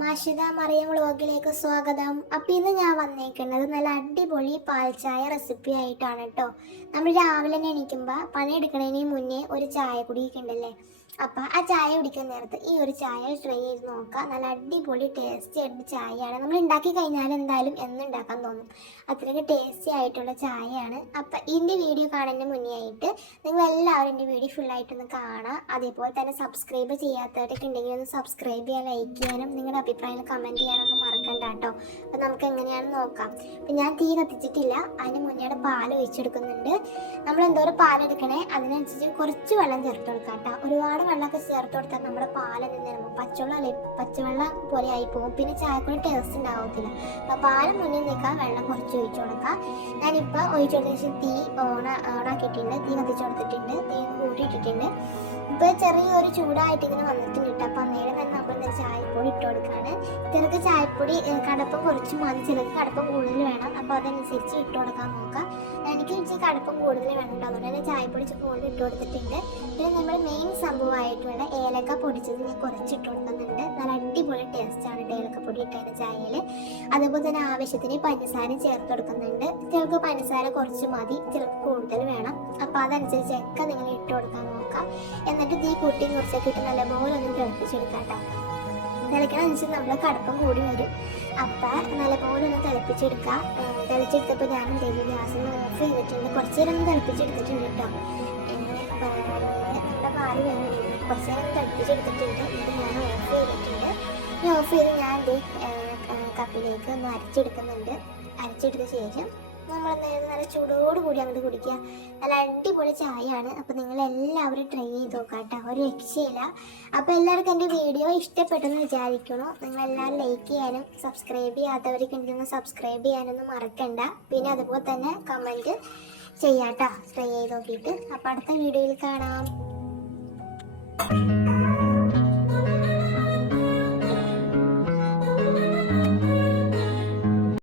മാഷിദ മറിയം വ്ളോഗിലേക്ക് സ്വാഗതം. അപ്പം ഇന്ന് ഞാൻ വന്നേക്കുന്നത് നല്ല അടിപൊളി പാൽ ചായ റെസിപ്പി ആയിട്ടാണ് കേട്ടോ. നമ്മൾ രാവിലെ തന്നെ എണീക്കുമ്പോൾ പണിയെടുക്കുന്നതിന് മുന്നേ ഒരു ചായ കുടിക്കുന്നുണ്ടല്ലേ. അപ്പം ആ ചായ കുടിക്കുന്ന നേരത്ത് ഈ ഒരു ചായ ട്രൈ ചെയ്ത് നോക്കുക. നല്ല അടിപൊളി ടേസ്റ്റി ആയിട്ടുള്ള ചായയാണ്. നമ്മൾ ഉണ്ടാക്കി കഴിഞ്ഞാൽ എന്തായാലും എന്നും ഉണ്ടാക്കാൻ തോന്നും. അത്രയ്ക്ക് ടേസ്റ്റി ആയിട്ടുള്ള ചായയാണ്. അപ്പം ഇതിൻ്റെ വീഡിയോ കാണുന്നതിന് മുന്നേ ആയിട്ട് നിങ്ങൾ എല്ലാവരും എൻ്റെ വീഡിയോ ഫുള്ളായിട്ടൊന്ന് കാണുക. അതേപോലെ തന്നെ സബ്സ്ക്രൈബ് ചെയ്യാത്തവരൊക്കെ ഉണ്ടെങ്കിൽ ഒന്ന് സബ്സ്ക്രൈബ് ചെയ്യാൻ, ലൈക്ക് ചെയ്യാനും നിങ്ങളുടെ അഭിപ്രായങ്ങൾ കമൻറ്റ് ചെയ്യാനൊന്നും മറക്കണ്ട കേട്ടോ. അപ്പം നമുക്ക് എങ്ങനെയാണെന്ന് നോക്കാം. അപ്പം ഞാൻ തീ കത്തിച്ചിട്ടില്ല, അതിന് മുന്നേ പാൽ ഒഴിച്ചെടുക്കുന്നുണ്ട്. നമ്മൾ എന്തോരം പാലെടുക്കണേ അതിനനുസരിച്ച് കുറച്ച് വെള്ളം ചേർത്ത് കൊടുക്കാം കേട്ടോ. ഒരുപാട് വെള്ളമൊക്കെ ചേർത്ത് കൊടുത്താൽ നമ്മുടെ പാൽ എന്തെങ്കിലും പച്ചവെള്ളം പോലെ ആയിപ്പോകും. പിന്നെ ചായക്കൂടി ടേസ്റ്റ് ഉണ്ടാവത്തില്ല. അപ്പം പാല് മുന്നിൽ നിൽക്കാൻ വെള്ളം കുറച്ച് ഒഴിച്ചു കൊടുക്കാം. ഞാനിപ്പോൾ ഒഴിച്ചു കൊടുത്ത ശേഷം തീ ഓണാക്കിയിട്ടുണ്ട്, തീ കത്തിച്ചു കൊടുത്തിട്ടുണ്ട്, തീ കൂട്ടിയിട്ടിട്ടുണ്ട്. ഇപ്പോൾ ചെറിയൊരു ചൂടായിട്ട് ഇങ്ങനെ വന്നിട്ടുണ്ട് കേട്ടോ. അപ്പം അന്നേരം തന്നെ നമ്മൾ ചായപ്പൊടി ഇട്ട് കൊടുക്കുകയാണ്. ചിലർക്ക് ചായപ്പൊടി കടുപ്പം കുറച്ച് മതി, ചിലർക്ക് കടുപ്പം കൂടുതൽ വേണം. അപ്പോൾ അതനുസരിച്ച് ഇട്ട് കൊടുക്കാൻ നോക്കാം. എനിക്ക് ഇച്ചിരി കടുപ്പം കൂടുതൽ വേണം, അതുകൊണ്ട് തന്നെ ചായപ്പൊടി കൂടുതൽ ഇട്ട് കൊടുത്തിട്ടുണ്ട്. പിന്നെ നമ്മൾ മെയിൻ സംഭവമായിട്ടുള്ള ഏലക്ക പൊടിച്ചത് ഞാൻ കുറച്ചിട്ട് കൊടുക്കുന്നുണ്ട്. നല്ല അടിപൊളി ടേസ്റ്റാണ് ഏലക്കപ്പൊടി ഇട്ടതിന് ചായയിൽ. അതുപോലെ തന്നെ ആവശ്യത്തിന് പഞ്ചസാര ചേർത്ത് കൊടുക്കുന്നുണ്ട്. ചിലർക്ക് പഞ്ചസാര കുറച്ച് മതി, ചിലർക്ക് കൂടുതൽ വേണം. അപ്പോൾ അതനുസരിച്ചൊക്കെ നിങ്ങൾ ഇട്ട് കൊടുക്കാൻ നോക്കാം. എന്നിട്ട് തീ കൂട്ടി കുറച്ചൊക്കെ ഇട്ട് നല്ലപോലെ ഒന്ന് തിളപ്പിച്ചെടുക്കാം കേട്ടോ. തിളയ്ക്കണനുസരിച്ച് നമ്മൾ കടുപ്പം കൂടി വരും. അപ്പം നല്ലപോലെ ഒന്ന് തിളപ്പിച്ചെടുക്കുക. തിളച്ചെടുത്തപ്പോൾ ഞാൻ എന്തെങ്കിലും ഗ്യാസിൽ ഓഫ് ചെയ്തിട്ടുണ്ട്. കുറച്ച് നേരം ഒന്ന് തിളപ്പിച്ചെടുത്തിട്ടുണ്ട് കേട്ടോ. നമ്മുടെ പാല് വേണ്ടിയിട്ടുണ്ട്. കുറച്ച് നേരം തിളപ്പിച്ചെടുത്തിട്ടുണ്ട്. എന്നിട്ട് ഞാൻ ഓഫ് ചെയ്തിട്ടുണ്ട്. ഇനി ഓഫ് ചെയ്ത് ഞാൻ കപ്പിലേക്ക് ഒന്ന് അരച്ചെടുക്കുന്നുണ്ട്. അരച്ചെടുത്ത ശേഷം നമ്മൾ നല്ല ചൂടോട് കൂടി അങ്ങോട്ട് കുടിക്കുക. നല്ല അടിപൊളി ചായയാണ്. അപ്പോൾ നിങ്ങൾ എല്ലാവരും ട്രൈ ചെയ്ത് നോക്കാം കേട്ടോ, ഒരു രക്ഷയില്ല. അപ്പോൾ എല്ലാവർക്കും എൻ്റെ വീഡിയോ ഇഷ്ടപ്പെട്ടെന്ന് വിചാരിക്കണോ. നിങ്ങളെല്ലാവരും ലൈക്ക് ചെയ്യാനും സബ്സ്ക്രൈബ് ചെയ്യാത്തവർക്ക് ഉണ്ടെങ്കിൽ സബ്സ്ക്രൈബ് ചെയ്യാനൊന്നും മറക്കണ്ട. പിന്നെ അതുപോലെ തന്നെ കമൻറ്റ് ചെയ്യാം കേട്ടോ, ട്രൈ ചെയ്ത് നോക്കിയിട്ട്. അപ്പോൾ അടുത്ത വീഡിയോയിൽ കാണാം.